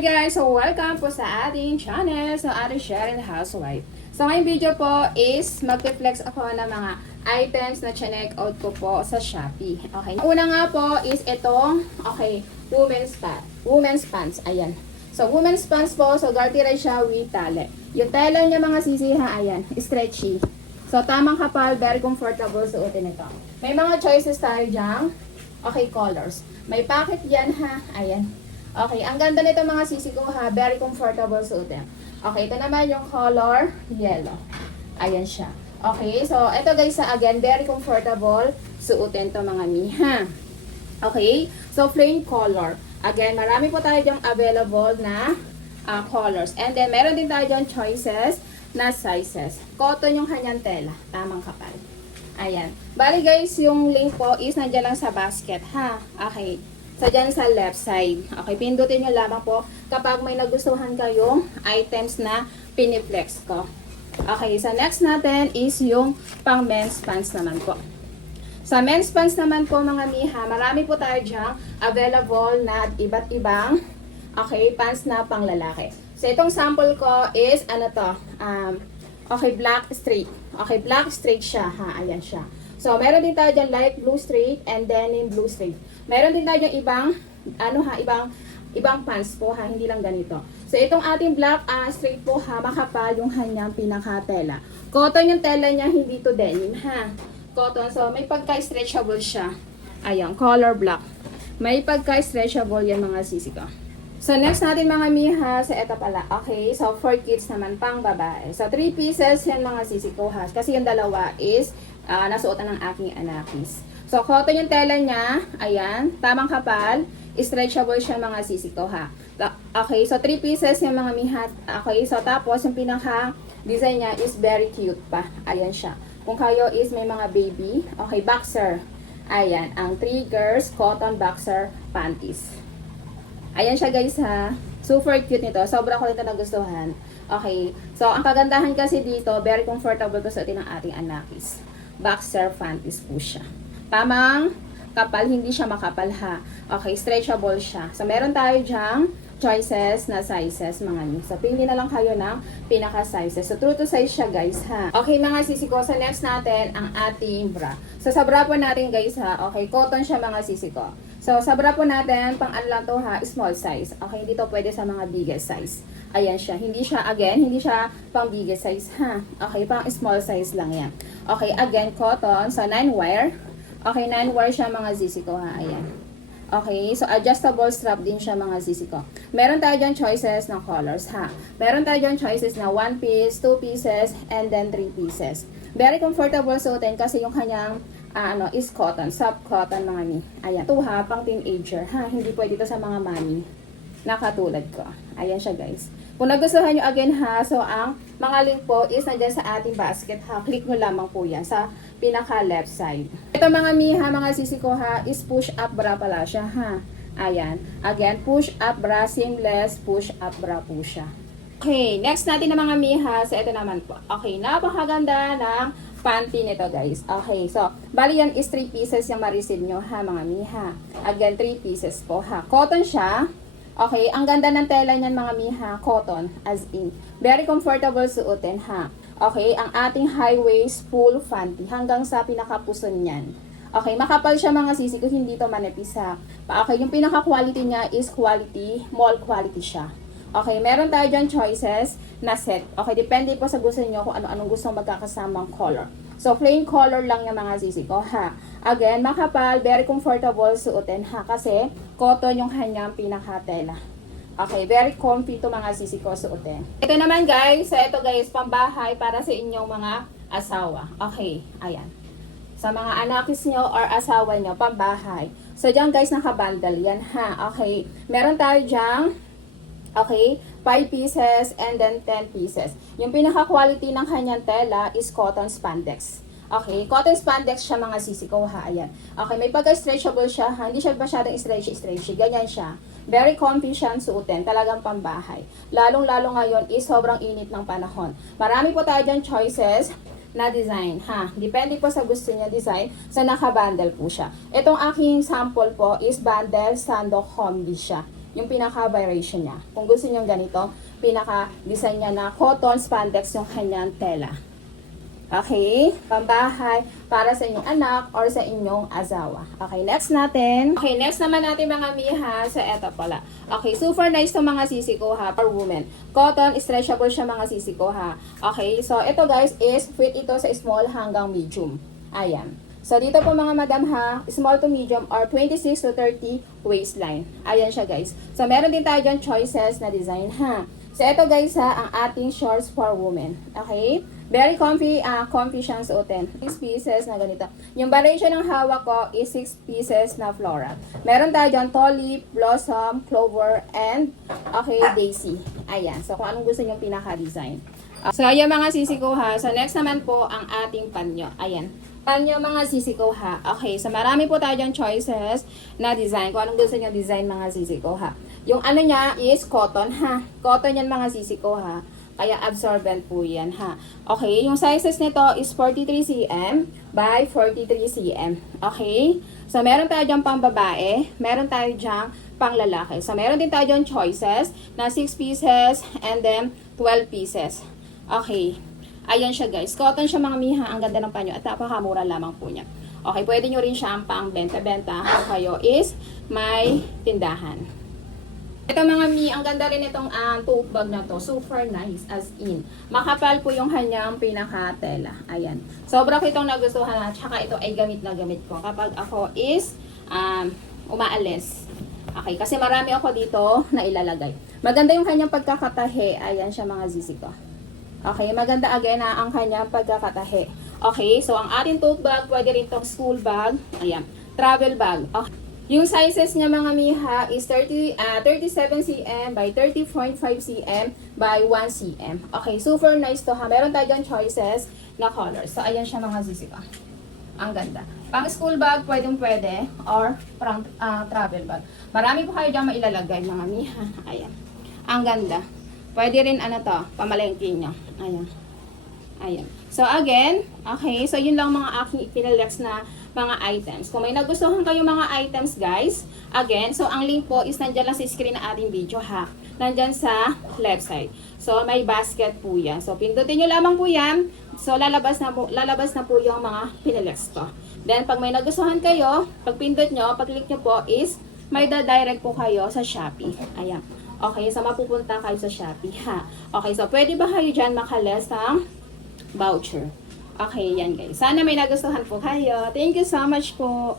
Guys! So welcome po sa ating channel, sa ating Sharon Housewife. So ngayong video po is magpe-flex ako ng mga items na check out ko po sa Shopee. Okay. Una nga po is itong, okay, women's pants. Women's pants. Ayan. So women's pants po, so gartira siya with tale. Yung tela niya mga sisiha, ayan, stretchy. So tamang kapal, very comfortable suotin ito. May mga choices tayo dyan. Okay, colors. May pocket yan ha. Ayan. Okay, ang ganda nito mga sisi ko ha. Very comfortable suotin. Okay, ito naman yung color yellow. Ayan siya. Okay, so ito guys again, very comfortable suotin to mga mi ha. Okay, so plain color. Again, marami po tayo diyang available na ah, colors. And then, meron din tayo dyan choices na sizes. Cotton yung kanyang tela. Tamang kapal. Ayan. Bali guys, yung link po is nandyan lang sa basket ha. Okay. So, dyan sa left side. Okay, pindutin nyo lamang po kapag may nagustuhan kayong items na piniflex ko. Okay, so next natin is yung pang men's pants naman po. Sa men's pants naman po mga miha, marami po tayo dyan available na iba't ibang okay, pants na pang lalaki. So itong sample ko is ano to, um, okay, black straight. Okay, black straight siya ha, ayan siya. So meron din tayo dyan light blue straight and then in blue straight. Meron din tayo dyan ibang, ano ha, ibang ibang pants po ha, hindi lang ganito. So itong ating black ah, straight po ha, makapal yung kanyang pinakatela. Cotton yung tela niya, hindi to denim ha. Cotton, so may pagka-stretchable siya. Ayan, color black. May pagka-stretchable yan mga sisi ko. So next natin mga miha, sa eto pala. Okay, so for kids naman, pang babae. So 3 pieces yan mga sisi ko ha. Kasi yung dalawa is ah, nasuotan ng aking anakis. So cotton yung tela niya, ayan, tamang kapal, stretchable siya mga sisi ko ha. Okay, so 3 pieces yung mga miha. Okay, so tapos yung pinaka design niya is very cute pa. Ayan siya. Kung kayo is may mga baby, okay, boxer. Ayan, ang 3 girls cotton boxer panties. Ayan siya guys ha. Super cute nito. Sobrang ko nito nagustuhan. Okay. So, ang kagandahan kasi dito, very comfortable to suotin ng ating anakis. Boxer panties po siya. Tamang kapal, hindi siya makapal ha. Okay, stretchable siya. So, meron tayo dyang choices na sizes mga nyo. So, pili na lang kayo ng pinaka-sizes. So, true to size siya guys ha. Okay mga sisi ko, sa next natin ang ating bra. So, sa bra po natin guys ha, okay, cotton siya mga sisi ko. So, sa bra po natin, pang ano to ha, small size. Okay, hindi to pwede sa mga biggest size. Ayan siya. Hindi siya, again, hindi siya pang biggest size ha. Okay, pang small size lang yan. Okay, again, cotton. So, 9 wire. Okay, 9 wire siya mga sisi ko ha. Ayan. Okay, so adjustable strap din siya mga sisi ko. Meron tayo dyan choices ng colors ha. Meron tayo dyan choices na 1 piece, 2 pieces, and then 3 pieces. Very comfortable suotin kasi yung kanyang ah, ano, is cotton, soft cotton mga ni. Ayan. Ito ha, pang teenager ha. Hindi pwede ito sa mga mami na katulad ko. Ayan siya guys. Kung nagustuhan nyo again ha, so ang mga link po is nandyan sa ating basket ha. Click nyo lamang po yan sa pinaka left side. Ito mga miha, mga sisi ko ha, is push up bra pala siya ha. Ayan. Again, push up bra, seamless, push up bra po siya. Okay, next natin na mga miha, so ito naman po. Okay, napakaganda ng panty nito guys. Okay, so, bali yan is 3 pieces yung ma-receive nyo ha mga miha. Again, 3 pieces po ha. Cotton siya. Okay, ang ganda ng tela niyan mga miha, cotton, as in. Very comfortable suotin ha. Okay, ang ating high waist full panty hanggang sa pinakapuson niyan. Okay, makapal siya mga sisi ko, hindi to manipis ha. Okay, yung pinaka-quality niya is quality, mall quality siya. Okay, meron tayo dyan choices na set. Okay, depende po sa gusto niyo kung ano-anong gusto magkakasamang color. So, plain color lang yung mga sisi ko, ha. Again, makapal, very comfortable suotin, ha. Kasi, cotton yung kanyang pinakatela. Okay, very comfy to mga sisi ko suotin. Ito naman guys, so ito guys, pambahay para sa inyong mga asawa. Okay, ayan. Sa mga anakis nyo or asawa nyo, pambahay. So, dyan guys, nakabundle yan, ha. Okay, meron tayo dyan Okay? 5 pieces and then 10 pieces. Yung pinaka-quality ng kanyang tela is cotton spandex. Okay, cotton spandex siya mga sisi ko ha, ayan. Okay, may pagka-stretchable siya ha, hindi siya masyadong stretchy-stretchy, ganyan siya. Very comfy siyang suotin, talagang pambahay. Lalong-lalo ngayon is sobrang init ng panahon. Marami po tayo dyan choices na design ha. Depende po sa gusto niya design, sa naka-bundle po siya. Itong aking sample po is bundle sando combi siya. Yung pinaka-variation niya. Kung gusto niyo ganito, pinaka-design niya na cotton spandex yung kanyang tela. Okay? Pambahay para sa inyong anak or sa inyong asawa. Okay, next natin. Okay, next naman natin mga miha sa eto pala. Okay, super nice to mga sisi ko ha, for women. Cotton, stretchable siya mga sisi ko ha. Okay, so ito guys is fit ito sa small hanggang medium. Ayan. So dito po mga madam ha, small to medium or 26 to 30 waistline. Ayan siya guys. So meron din tayo dyan choices na design ha. So ito guys ha, ang ating shorts for women. Okay? Very comfy, ah comfy siyang suotin. 6 pieces na ganito. Yung variation ng hawak ko is 6 pieces na floral. Meron tayo dyan tulip, blossom, clover, and okay, daisy. Ayan. So kung anong gusto nyo pinaka-design. Ah, so ayan mga sisi ko ha. So next naman po ang ating panyo. Ayan. Panyo mga sisi ko ha. Okay, so marami po tayo dyan choices na design. Kung anong gusto nyo design mga sisi ko ha. Yung ano niya is cotton ha. Cotton yan mga sisi ko ha. Kaya absorbent po yan ha. Okay, yung sizes nito is 43 cm by 43 cm. Okay? So meron tayo dyan pang babae, meron tayo dyan pang lalaki. So meron din tayo dyan choices na 6 pieces and then 12 pieces. Okay. Ayan siya guys. Cotton siya mga miha. Ang ganda ng panyo at napakamura lamang po niya. Okay, pwede nyo rin siya ang pang benta-benta kayo is may tindahan. Ito mga mi, ang ganda rin itong uh, tote bag na to. Super nice as in. Makapal po yung kanyang pinaka-tela. Ayan. Sobra ko itong nagustuhan at saka ito ay gamit na gamit ko kapag ako is um, umaalis. Okay, kasi marami ako dito na ilalagay. Maganda yung kanyang pagkakatahe. Ayan siya mga zizi ko. Okay, maganda again na ang kanyang pagkakatahe. Okay, so ang ating tote bag, pwede rin itong school bag. Ayan, travel bag. Okay. Yung sizes niya mga miha is 30, ah, 37 cm by 30.5 cm by 1 cm. Okay, super nice to ha. Meron tayo choices na colors. So, ayan siya mga sisi ko. Ang ganda. Pang school bag, pwedeng pwede. Or pang ah, travel bag. Marami po kayo dyan mailalagay mga miha. Ayan. Ang ganda. Pwede rin ano to, pamalengke nyo. Ayan. Ayan. So again, okay, so yun lang mga aking pinalex na mga items. Kung may nagustuhan kayo mga items guys, again, so ang link po is nandyan lang sa screen na ating video ha. Nandyan sa left side. So may basket po yan. So pindutin nyo lamang po yan. So lalabas na po, lalabas na po yung mga pinalex ko. Then pag may nagustuhan kayo, pag pindot nyo, pag click nyo po is may da-direct po kayo sa Shopee. Ayan. Okay, so mapupunta kayo sa Shopee ha. Okay, so pwede ba kayo dyan makales ng voucher. Okay, yan guys. Sana may nagustuhan po kayo. Thank you so much po.